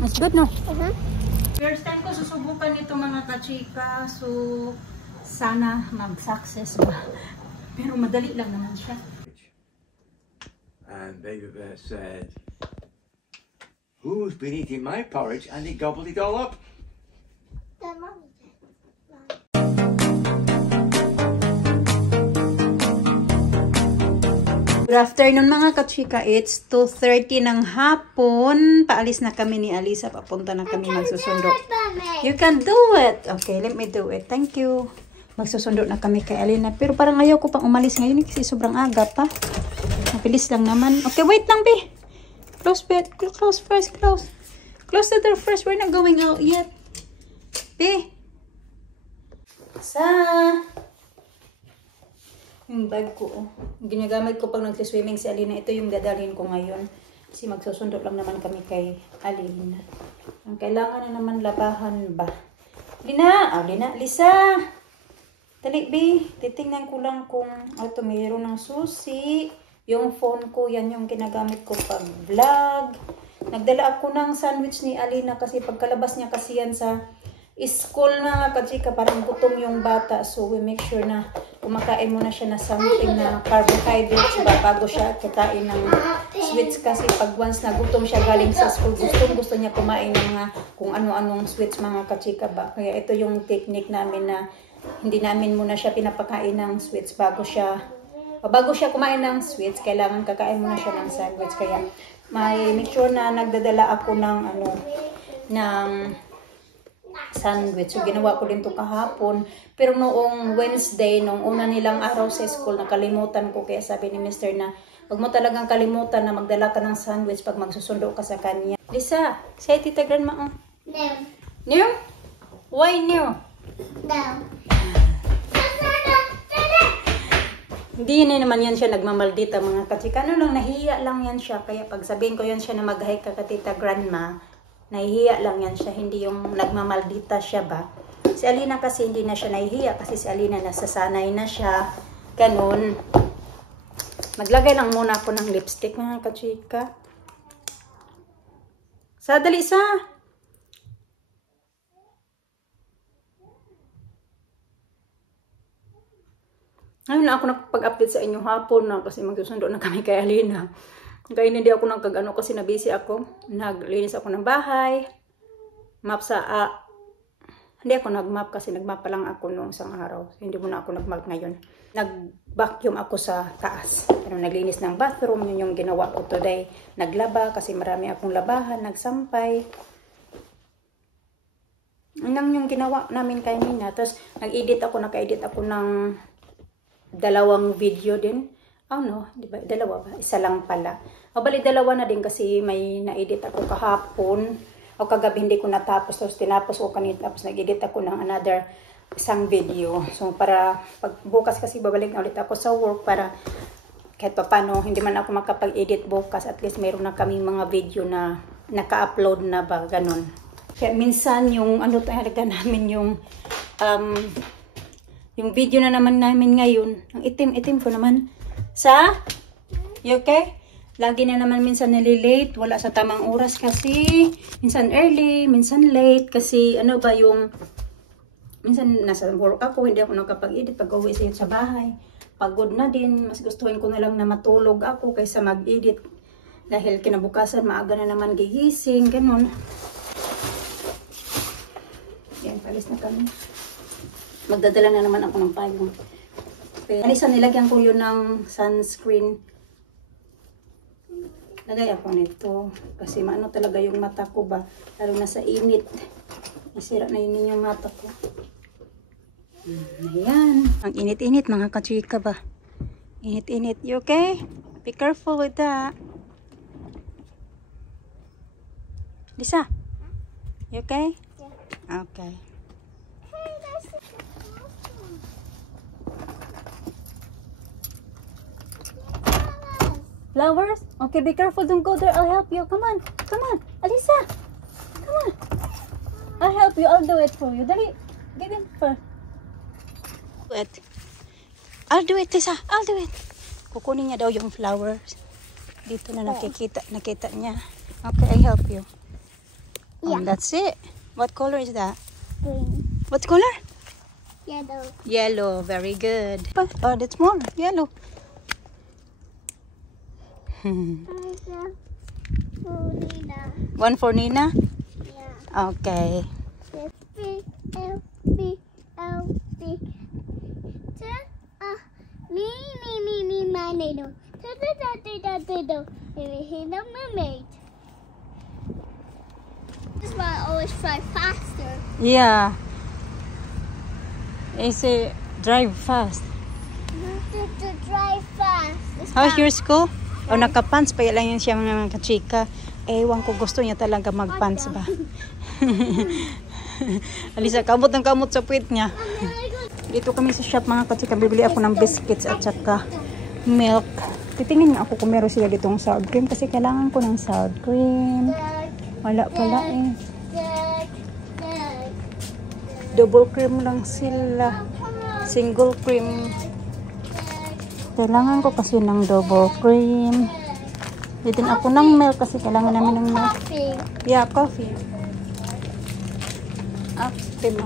It's good, no? First time ko susubukan ito mga kachika. So, sana mag-success ba. Pero madali lang naman siya. And Baby Bear said, "Who's been eating my porridge?" And he gobbled it all up. Good afternoon mga kachika. It's 2:30 ng hapon. Paalis na kami ni Alisa. Papunta na kami magsusundo. You can do it. Okay, let me do it. Thank you. Magsusundo na kami kay Alina. Pero parang ayaw ko pang umalis ngayon kasi sobrang aga pa. Mabilis lang naman. Okay, wait lang, be. Close bed. Close first. Close. Close the door first. We're not going out yet. Be. Yung bag ko, oh. Ginagamit ko pag nagsiswimming si Alina. Ito yung dadalhin ko ngayon. Kasi magsusundo lang naman kami kay Alina. Ang kailangan na naman labahan ba? Lisa! Dali, be. Titingnan ko lang kung ito mayroon ng susi. Yung phone ko, yan yung ginagamit ko pag vlog. Nagdala ako ng sandwich ni Alina kasi pagkalabas niya kasi yan sa school mga kachika, parang gutom yung bata. So, we make sure na kumakain muna siya na something na carbohydrates bago siya kakain ng sweets. Kasi pag once na gutom siya galing sa school, gusto niya kumain ng mga kung ano-anong sweets mga kachika ba. Kaya ito yung technique namin na hindi namin muna siya pinapakain ng sweets bago siya kumain ng sweets, kailangan kakain muna siya ng sandwich. Kaya may make sure na nagdadala ako ng sandwich. So, ginawa ko din to kahapon. Pero noong Wednesday, nung una nilang araw sa school, nakalimutan ko. Kaya sabi ni Mr. na, huwag mo talagang kalimutan na magdala ka ng sandwich pag magsusundo ka sa kanya. Lisa, say Tita Grandma. No. New? Why new? No. Hindi na naman yan siya nagmamaldita mga kachika. Ano lang, nahihiya lang yan siya. Kaya pag sabihin ko yan siya na mag-hi ka Tita Grandma, nahihiya lang yan siya, hindi yung nagmamaldita siya ba. Si Alina kasi hindi na siya nahihiya kasi si Alina nasasanay na siya. Ganun. Maglagay lang muna ako ng lipstick mga kachika. Dali sa. Ngayon na ako nakapag-update sa inyo hapon na kasi magsusundo na kami kay Alina. Kaya hindi ako nagkagano kasi nabisi ako. Naglinis ako ng bahay. Hindi ako nag-map kasi nag-map pa lang ako noong isang araw. Hindi muna ako nag-map ngayon. Nag-vacuum ako sa taas. Naglinis ng bathroom. Yun yung ginawa ko today. Naglaba kasi marami akong labahan. Nagsampay. Yun yung ginawa namin kanina. Tapos naka-edit ako ng 2 video din. Oh no, di ba? 2 ba? Isa lang pala. O bali 2 na din kasi may na-edit ako kahapon. O kagabi hindi ko natapos. Tapos tinapos ko kanina. Tapos nag-edit ako ng another isang video. So para pag bukas kasi babalik na ulit ako sa work para kahit pa paano hindi man ako makapag-edit bukas. At least meron na kami mga video na naka-upload na ba. Ganun. Kaya minsan yung ano talaga namin yung video na naman namin ngayon. Ang itim ko naman. You okay? Lagi na naman minsan nalilate. Wala sa tamang oras kasi. Minsan early, minsan late. Kasi ano ba yung... Minsan nasa work ako, hindi ako nakapag-edit. Pag uwi sa bahay, pagod na din. Mas gustuhin ko na lang na matulog ako kaysa mag-edit. Dahil kinabukasan, maaga na naman gigising. Ganun. Yan, palis na kami. Magdadala na naman ako ng payong. Alisa, nilagyan ko yun ng sunscreen. Lagay ako nito. Kasi maano talaga yung mata ko ba. Lalo na sa init. Nasira na yun yung mata ko. Ayan. Ang init-init mga kachika ba. Init-init. You okay? Be careful with that. Lisa? You okay? Yeah. Okay. Flowers? Okay, be careful. Don't go there. I'll help you. Come on. Come on. Alisa. Come on. I'll help you. I'll do it for you. Dali. Give it first. Do it. I'll do it, Lisa. I'll do it. Kukunin niya daw yung flowers. Dito na nakita niya. Okay, I help you. Yeah. That's it. What color is that? Green. What color? Yellow. Yellow. Very good. Oh, that's more. Yellow. One for Nina? Yeah. Okay. B L B L B. Me, my needle. The mermaid. This is why I always try faster. Yeah. I say drive fast. To drive fast. How's your school? O nakapants pa lang yun siya mga kachika. Ewan ko, gusto niya talaga magpants ba. Alisa, kamot ng kamot sa puwit niya. Dito kami sa shop mga kachika. Bibili ako ng biscuits at saka milk. Titingin nga ako kung meron sila ditong sour cream kasi kailangan ko ng sour cream. Wala pala eh. Double cream lang sila. Single cream. Kailangan ko kasi ng double cream. Bitin ako ng milk kasi kailangan namin ng milk. Coffee. Yeah, coffee. Cream.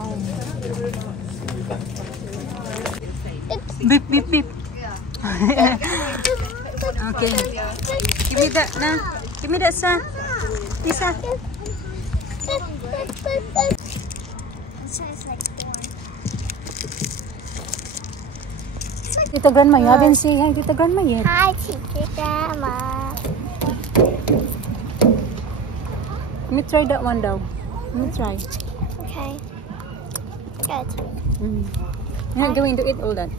Beep, beep, beep. Okay. Give me that na. Give me that, sir. Lisa. Tita Grandma, you haven't seen hi Tita Grandma yet. Hi, Tita Grandma. Let me try that one though. Let me try. Okay. Good. You're not going to eat all that.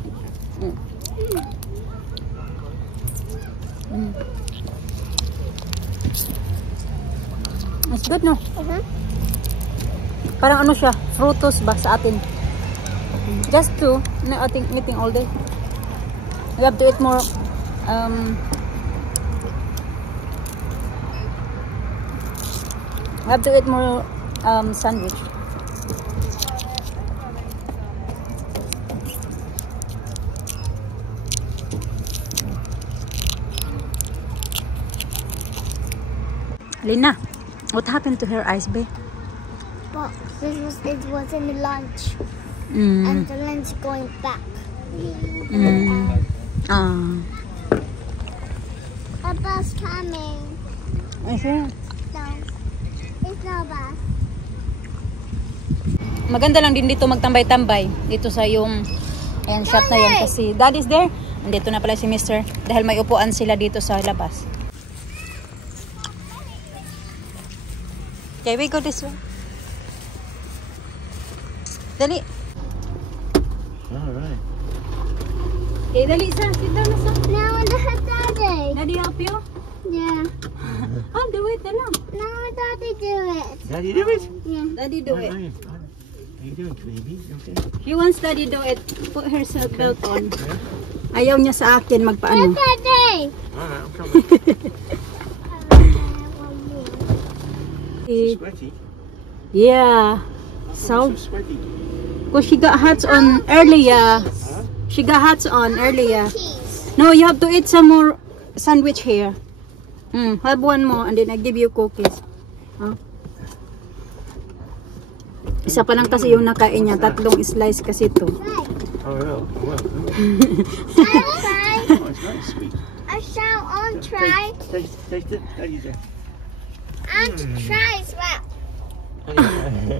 It's good, no? Parang ano siya, frutos ba sa atin? Just two, na ating eating all day. We have to eat more. We have to eat more sandwich. Lina, what happened to her eyes, babe? Well, it was in the lunch. Mm. And the lunch going back. A bus coming. I see. No. It's no bus. Maganda lang din dito magtambay-tambay dito sa yung ayan, shop na yun kasi dad is there. Andito na pala si Mr. Dahil may upuan sila dito sa labas. Okay, we go this way. Dali. Alright. Okay, dali sa. Sit down na sa. Now I have Daddy. Daddy help you? Yeah. Do it na lang. Now Daddy do it. Daddy, do it. Yeah. Daddy do it. How you doing, baby? You okay? She wants Daddy do it. Put her belt on. Ayaw niya sa akin magpaano. Daddy. Alright, I'm coming. Sweaty. Yeah. So So, sweaty. cause she got hats on earlier. She got hats on earlier. Cheese. No, you have to eat some more sandwich here. Have one more and then I give you cookies. Isa pa lang kasi yung nakain niya. 3 slice kasi to. Oh, well. I'll try. Oh, it's very sweet. I shall on try. Taste it. Daddy's there. And try as well.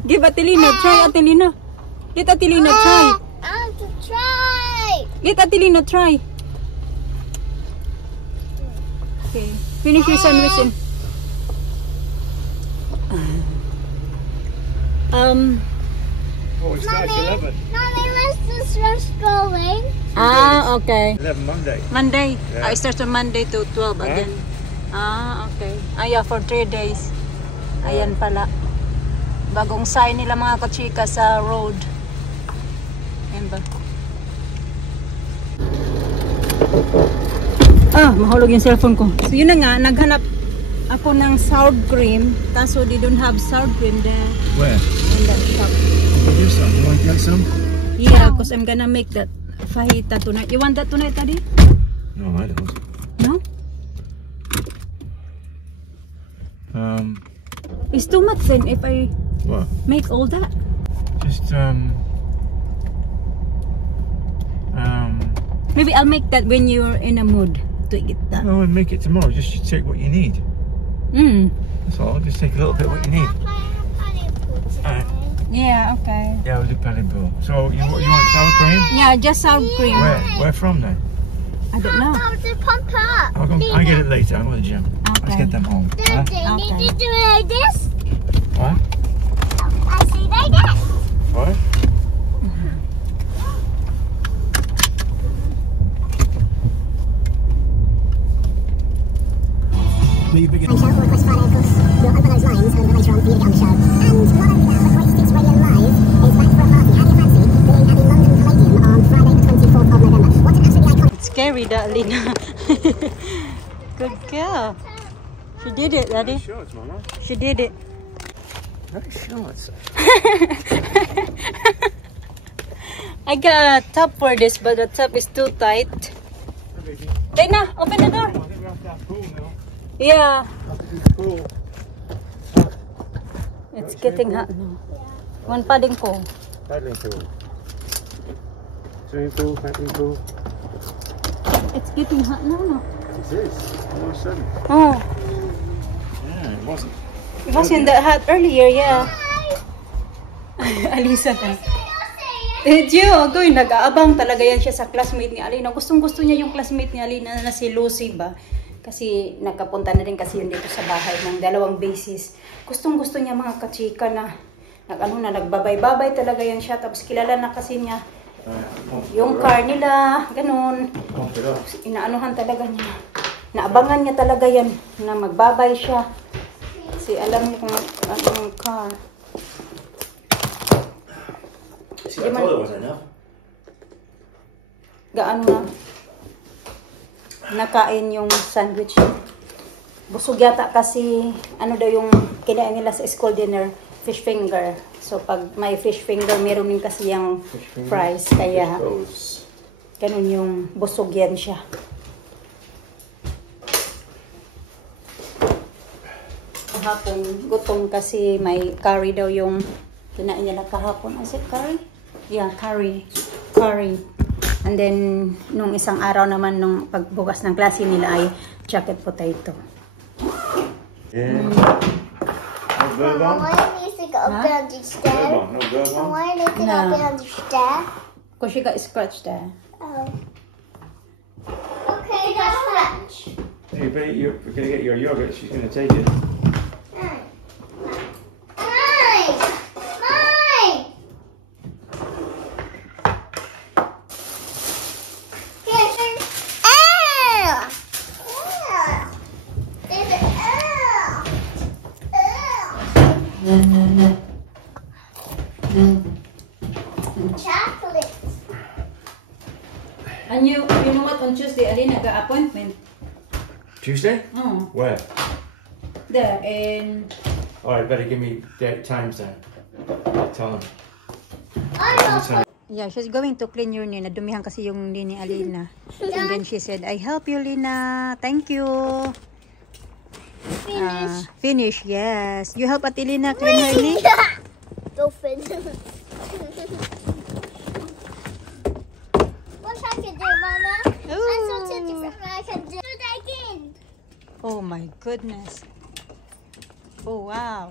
Give Atelina. Try Atelina. Let Atelina try. I want to try. Let Atelina try. Okay. Finish your sandwich and Oh, it starts 11. Mommy, let's just rush going. Okay. 11 Monday. Monday. Yeah. I start on Monday to 12 again. Okay. Yeah, for 3 days. Ayan pala. Bagong sign nila mga kachika sa road. Ayan ba? Mahulog yung cellphone ko. So yun na nga, naghanap ako ng sour cream. Kaso they don't have sour cream there Where? in that shop. I'll do some. You want to get some? Yeah, because I'm gonna make that fajita tonight. You want that tonight, Daddy? No, I don't. No? It's too much then if I What? make all that. Just Maybe I'll make that when you're in a mood to eat that. no, we'll make it tomorrow. Just take what you need. That's all. Just take a little bit what you need. Alright. Yeah, okay. Yeah, we'll do paddling pool. So you want sour cream? Yeah, just sour cream. Where from then? I don't know. How to pump up? I get it later. I'm at the gym. Let's Okay. get them home. Huh? Daddy, need to do it like this? What? I see like that. What? Leave it. I'm Shout Request Friday, of course. You'll open those lines a little bit later on for you to get on the show. And not only that, but Great Sticks Radio Live is back for a party. How do you fancy being at the London Palladium on Friday the 24th of November? What's an absolutely iconic... It's scary, that Lina. Good girl. She did it, Daddy. Shorts, Mama. She did it. Nice shorts. I got a top for this, but the top is too tight. Dana, open the door. I think we have to have pool now. Yeah. Have to do the pool. It's getting hot now. One padding pool. Paddling pool. Swimming pool, paddling pool. It's getting hot now, no? It is. All of a sudden. Oh, Yeah, it wasn't. it wasn't that hot earlier, yeah. Alisa ka. Diyo, nag-aabang talaga yan siya sa classmate ni Alina. Gustong-gusto niya yung classmate ni Alina na si Lucy ba? Kasi nagkapunta na rin kasi yun dito sa bahay ng 2 basis. Gustong-gusto niya mga kachika na nagbabay-babay talaga yan siya. Tapos kilala na kasi niya yung car nila, ganun. Inaanuhan talaga niya. Naabangan niya talaga yan na magbabay siya. Kasi alam niya kung anong car. See, I thought it wasn't enough. Gaano na nakain yung sandwich. Busog yata kasi ano daw yung kinain nila sa school dinner, fish finger. So pag may fish finger, meron din kasi yung fries. Kaya ganun yung busog yan siya. Kahapon, gutom kasi may curry daw yung kinain nila kahapon. Is it curry? Yeah, curry. Curry. And then, nung isang araw naman, nung pagbukas ng klase nila ay jacket potato. Yeah. No Mama, bourbon? why do you think up Huh? there on the stair? Bourbon, no bourbon? Why do you think No. up there on the stair? Because she got scratched there. Oh. Okay, that's French. Hey, but you're gonna get your yogurt. She's gonna take it. Mine! Mine! Here, turn. Ah! Ah! There's an chocolate. And you know what? On Tuesday, Alina got appointment. Tuesday? Oh, Where? there. And Alright, better give me times then. Tell them. yeah, she's going to clean your nail. Nadumihan kasi yung nail ni Alina. And then she said, I help you, Lina. Thank you. Finish. Finish, yes. You help Atilina clean her nail? Go finish. What I can do, Mama? I saw two different what I can do. Do that again. Oh my goodness. Oh wow.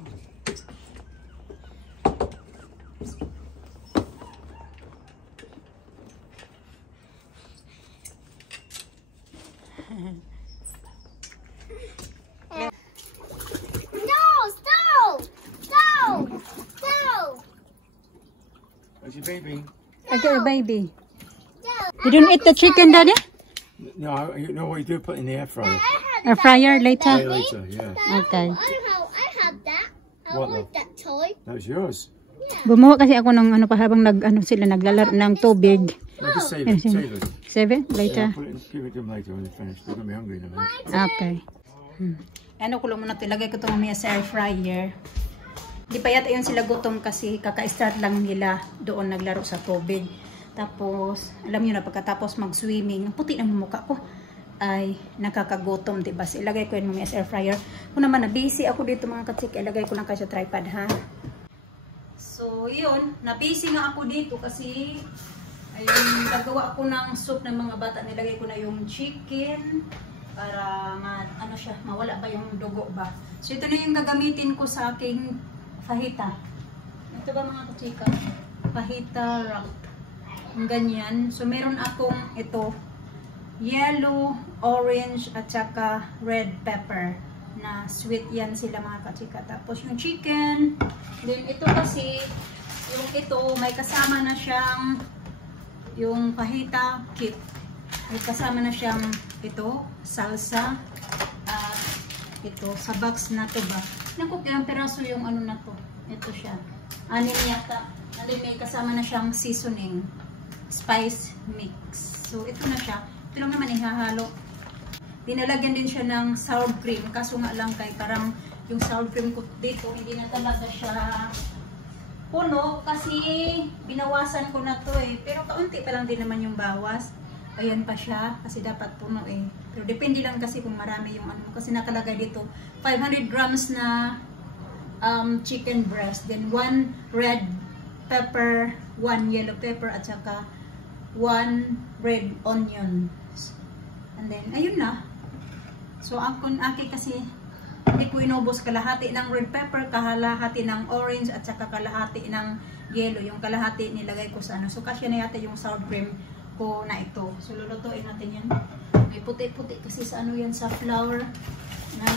No, stop! Stop! Stop! Where's your baby? I got a baby. Stop! You don't eat the chicken, Daddy? No, you know what you do? Put it in the air fryer. Air fryer later? Say later, yeah. Okay. I have that. I What, want that toy. That was yours. Bumuha kasi ako ng ano pa habang sila naglalaro ng tubig. No, just save Yes, it. yes. Save it. Save it Yeah, later? put it in, give it to them later when they're finished. They're gonna be hungry in a minute. Okay. Ano ko lang muna ito. Ilagay ko ito mamaya sa air fryer. Di pa yata yun sila gutom kasi kaka-start lang nila doon naglaro sa tubig. Tapos, alam nyo na pagkatapos mag-swimming, puti na mukha ko. ay nakakagutom, diba? So, ilagay ko yun mamaya sa air fryer. Kung naman na busy ako dito mga kachika, ilagay ko lang kayo sa tripod, ha? So, yun. Na-busy nga ako dito kasi ayun, gagawa ako ng soup ng mga bata. Nilagay ko na yung chicken para ano siya, mawala ba yung dugo ba. So, ito na yung gagamitin ko sa aking fajita. Ito ba mga kachika? Fajita wrap. Yung ganyan. So, meron akong ito, yellow, orange, at saka red pepper. Na sweet yan sila mga kachika. Tapos yung chicken. Then ito kasi, yung ito, may kasama na siyang yung fajita kit. May kasama na siyang ito, salsa. At ito, sa box na to ba. Naku, ilang peraso yung ano na to. Ito siya. 6 yata. And then may kasama na siyang seasoning. Spice mix. So ito na siya. Ito lang naman ihahalo. Dinalagyan din siya ng sour cream. Kaso nga lang kay parang yung sour cream ko dito, hindi na talaga siya puno. Kasi binawasan ko na to eh. Pero kaunti pa lang din naman yung bawas. Ayan pa siya. Kasi dapat puno eh. Pero depende lang kasi kung marami yung ano. Kasi nakalagay dito 500 grams na chicken breast. Then 1 red pepper, 1 yellow pepper, at saka 1 red onion. And then, ayun na. So, aki kasi, hindi ko inubos kalahati ng red pepper, kalahati ng orange, at saka kalahati ng yellow. Yung kalahati nilagay ko sa ano. So, kasya na yata yung sour cream ko na ito. So, lulutuin natin yan. May puti-puti kasi sa ano yan, sa flour na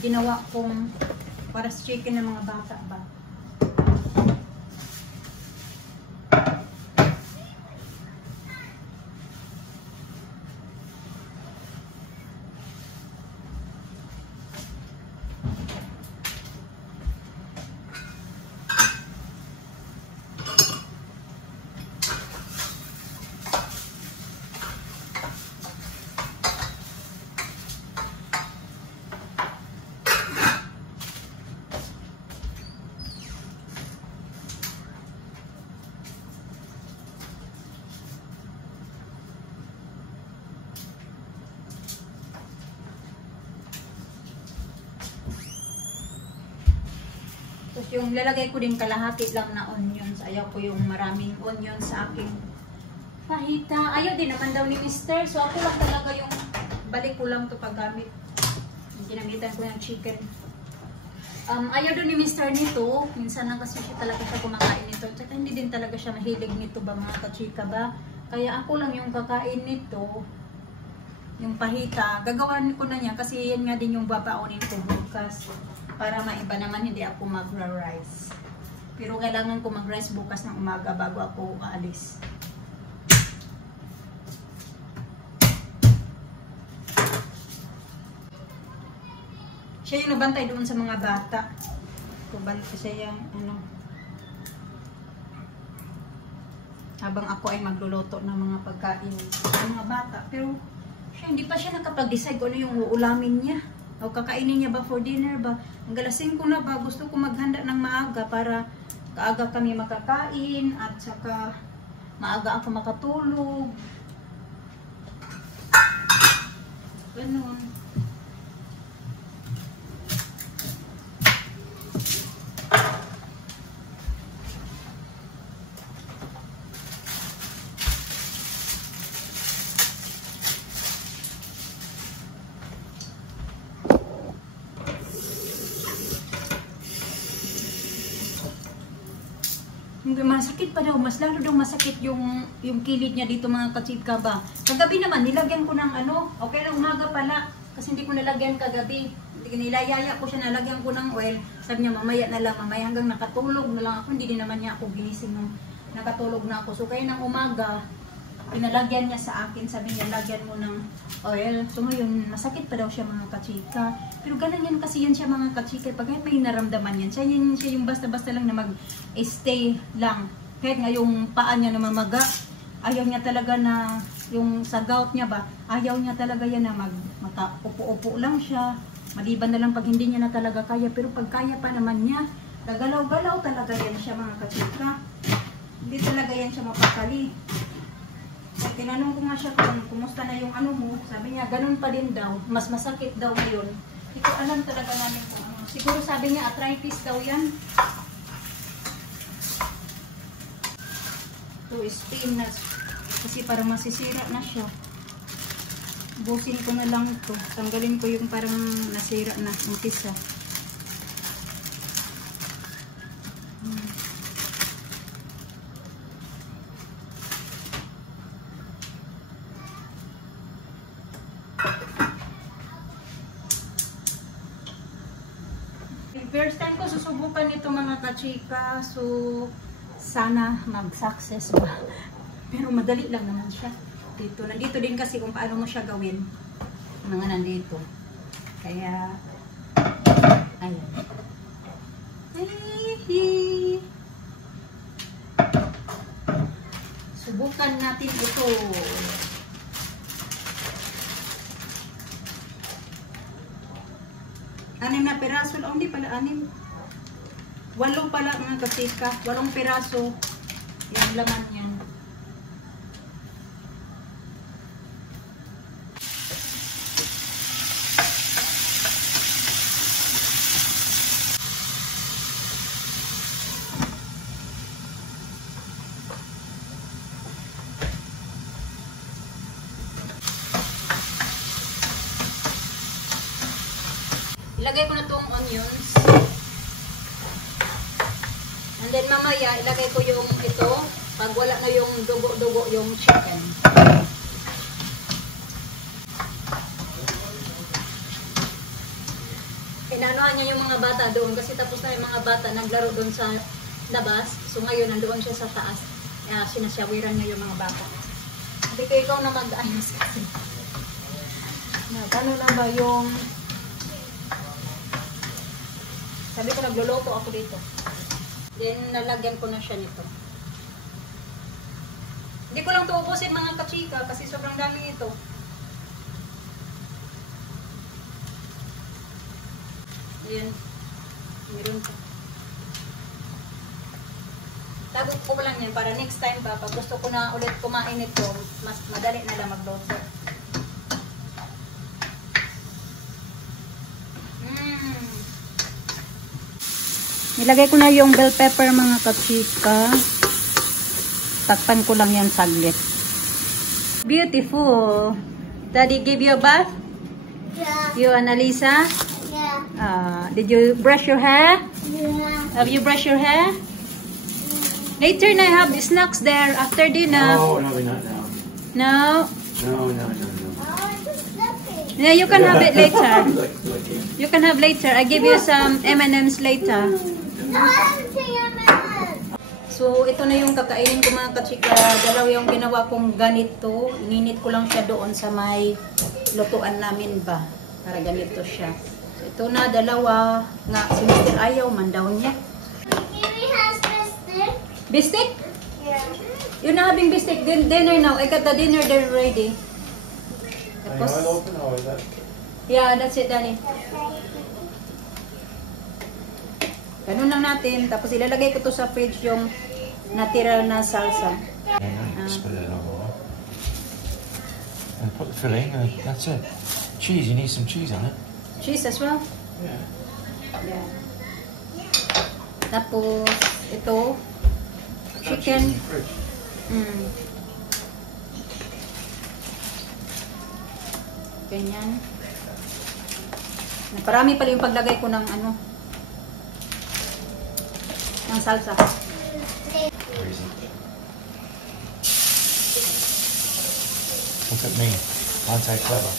ginawa kong para sa chicken ng mga bata ba. Yung lalagay ko din kalahati lang na onions. Ayaw ko yung maraming onions sa aking fajita. Ayaw din naman daw ni Mr. So ako lang talaga yung balik ko lang ito paggamit. Ginamitan ko yung chicken. Ayaw din ni Mr. nito. Minsan lang kasi siya talaga siya kumakain nito. Tsaka hindi din talaga siya mahilig nito ba mga kachika ba. Kaya ako lang yung kakain nito. Yung fajita. Gagawan ko na niya kasi yan nga din yung babaunin ko bukas. Para maiba naman hindi ako magra-rice. Pero kailangan ko mag-rice bukas ng umaga bago ako aalis. Siya yung nabantay doon sa mga bata. Kubantay siya yung ano. Habang ako ay magluluto ng mga pagkain sa mga bata. Pero siya hindi pa siya nakapag-decide kung ano yung uulamin niya. O kakainin niya ba for dinner ba? Ang galasing ko na ba? Gusto ko maghanda ng maaga para kaaga kami makakain at saka maaga ako makatulog. Ganun. Masakit pa daw, mas lalo daw masakit yung kilid niya dito mga kachika ba. Kagabi naman, nilagyan ko ng ano, okay lang umaga pala, kasi hindi ko nilagyan kagabi. Nilayaya ko siya, nalagyan ko ng oil, sabi niya mamaya na lang, mamaya hanggang nakatulog na lang ako, hindi din naman niya ako ginising nung nakatulog na ako. So kaya ng umaga, pinalagyan niya sa akin, sabi niya lagyan mo ng oil. So ngayon, masakit pa daw siya mga kachika. Pero ganun yan kasi yan siya mga kachika. Pag may naramdaman yan, siya yung basta-basta lang na mag-stay lang. Kahit nga yung paa niya na mamaga, ayaw niya talaga na, yung sa gout niya ba, ayaw niya talaga yan na maka-upo-upo lang siya. Maliban na lang pag hindi niya na talaga kaya. Pero pag kaya pa naman niya, gagalaw-galaw talaga yan siya mga kachika. Hindi talaga yan siya mapakali. Tinanong ko nga siya kung kumusta na yung ano mo. Sabi niya, ganun pa din daw. Mas masakit daw ngayon. Hindi ko alam talaga namin kung ano. Siguro sabi niya, arthritis daw yan. Ito is pain na. Kasi parang masisira na siya. Busin ko na lang ito. Tanggalin ko yung parang nasira na. Umpisa. First time ko susubukan nito mga kachika. So, sana mag-success ba. Pero madali lang naman siya. Nandito din kasi kung paano mo siya gawin. Mga nandito. Kaya, ayan. Subukan natin ito. Anim na piraso. Oh, hindi pala anim. 8 pala mga kasika. 8 piraso. Yung laman yan. Ilagay ko na itong onions. And then mamaya, ilagay ko yung ito. Pag wala na yung dugo-dugo yung chicken. Inaanohan niya yung mga bata doon. Kasi tapos na yung mga bata naglaro doon sa labas. So ngayon, nandoon siya sa taas. Sinasyawiran niya yung mga bata. Hindi ko ikaw na mag-ayos kasi. Ano na ba yung... Sabi ko, nagluluto ako dito. Then, nalagyan ko na siya nito. Hindi ko lang ito ubusin mga kachika kasi sobrang dami ito. Ayan. Meron pa. Tago ko lang yan para next time pa, pag gusto ko na ulit kumain ito, mas madali na lang magluto. Nilagay ko na yung bell pepper mga kachika. Takpan ko lang yan saglit. Beautiful. Daddy give you a bath? Yeah. You, Annalisa? Yeah. Did you brush your hair? Yeah. Have you brushed your hair? Later na have the snacks there after dinner. Oh, no, we're not now. No? No. Yeah, you can have it later. You can have later. I give you some M&M's later. So, ito na yung kakainin ko mga kachika. Dalawa yung ginawa kong ganito. Ninit ko lang siya doon sa may lutuan namin ba. Para ganito siya. So, ito na, dalawa. Nga, si Mr. ayaw man daw niya. Maybe has biscuit. Bistic? Yeah. You're not having bistic. Dinner now. I got the dinner there ready. Tapos, yeah, that's it, Daddy. Ganun lang natin. Tapos ilalagay ko to sa fridge yung natira na salsa. Split it over. And put the filling, and that's it. Cheese, you need some cheese on it. Cheese as well? Yeah. Yeah. Tapos, ito, chicken. Ganyan. Naparami pala yung paglagay ko ng ano, ng salsa. Crazy. Look at me. Aren't I clever?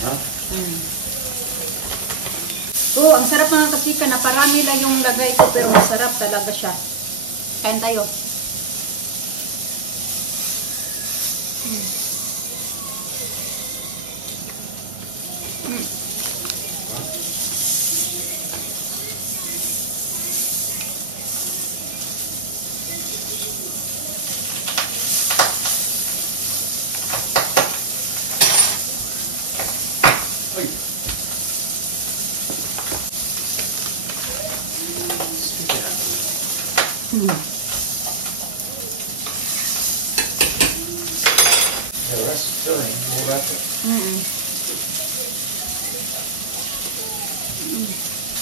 Huh? Oh, ang sarap mga kasika. Naparami lang yung lagay ko pero masarap talaga siya. Kain tayo.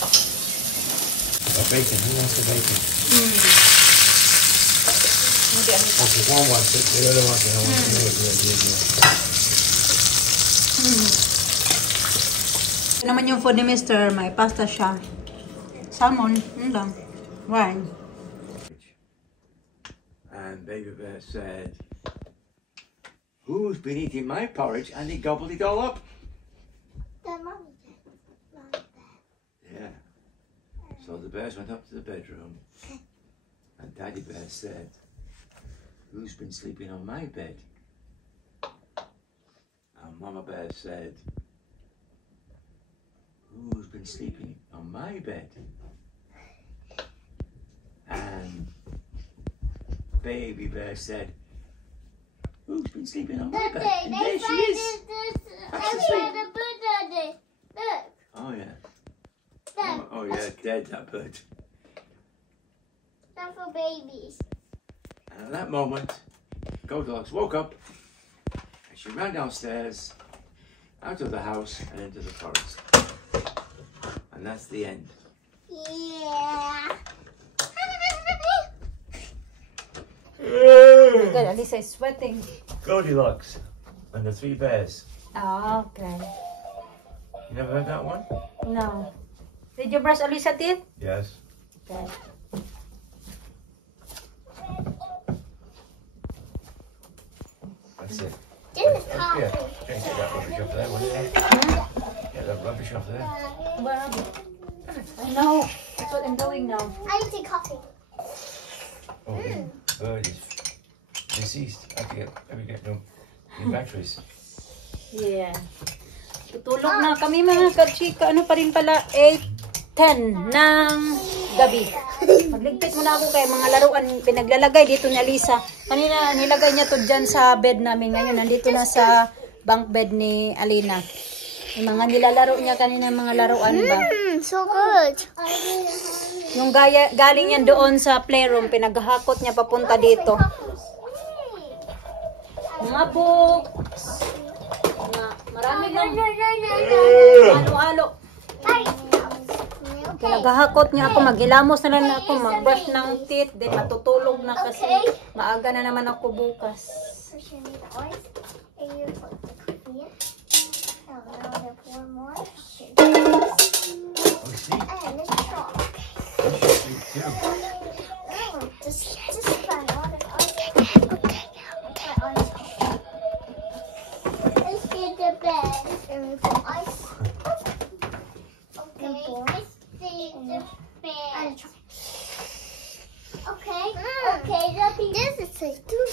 Oh, bacon. Who wants the bacon? Hindi, Okay, one wants it. The other one don't want it. Ito naman yung food ni Mr. May pasta siya. Salmon. Yun lang. Wine. And Baby Bear said, "Who's been eating my porridge?" And he gobbled it all up. The mommy did. Yeah. So the bears went up to the bedroom, and Daddy Bear said, "Who's been sleeping on my bed?" And Mama Bear said, "Who's been sleeping on my bed?" And Baby Bear said, "Who's been sleeping on my bed?" And there she is. Fast asleep. Look. Oh yeah. Oh yeah, dead that bird. Not for babies. And at that moment, Goldilocks woke up and she ran downstairs, out of the house and into the forest. And that's the end. Yeah. Good, Alisa is sweating. Goldilocks and the Three Bears. Oh, okay. You never heard that one? No. Did you brush Alisa teeth? Yes. Okay. That's it. This is Yeah, coffee. get that rubbish off there, wouldn't you? Get that rubbish off there. Where are we? I know. That's what I'm doing now. I need coffee. Oh, the bird is deceased. I have to get new batteries. Yeah. Tutulog na kami mga kachika. Ano pa rin pala? 8:10 ng gabi. Magligpit muna ako kay mga laruan pinaglalagay dito ni Alisa. Kanina nilagay niya to dyan sa bed namin. Ngayon nandito na sa bunk bed ni Alina. Yung mga nilalaro niya kanina mga laruan ba? So good. Yung galing yan doon sa playroom, pinaghakot niya papunta dito. Mga books. Marami lang. Halo-halo. Pinaghakot niya ako, maghilamos na lang ako, mag-brush ng teeth, then matutulog na kasi maaga na naman ako bukas.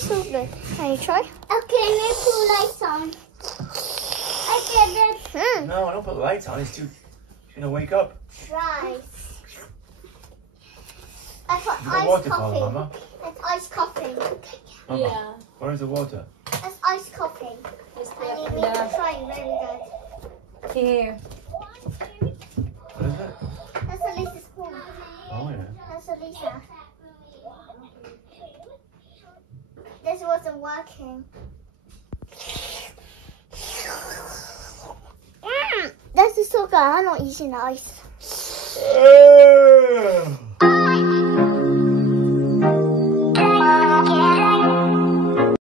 So good. Can you try? Okay, let's put lights on. I did it. No, don't put the lights on. It's too. She's gonna wake up. Try. I put You got ice water for coffee. her, Mama. That's ice coffee. Mama, Yeah. where's the water? That's ice coffee. I need me to try. Very good. Here. What is that? That's Elisa's spoon. Oh yeah. That's Elisa. This wasn't working. This is so good. I'm not eating the ice.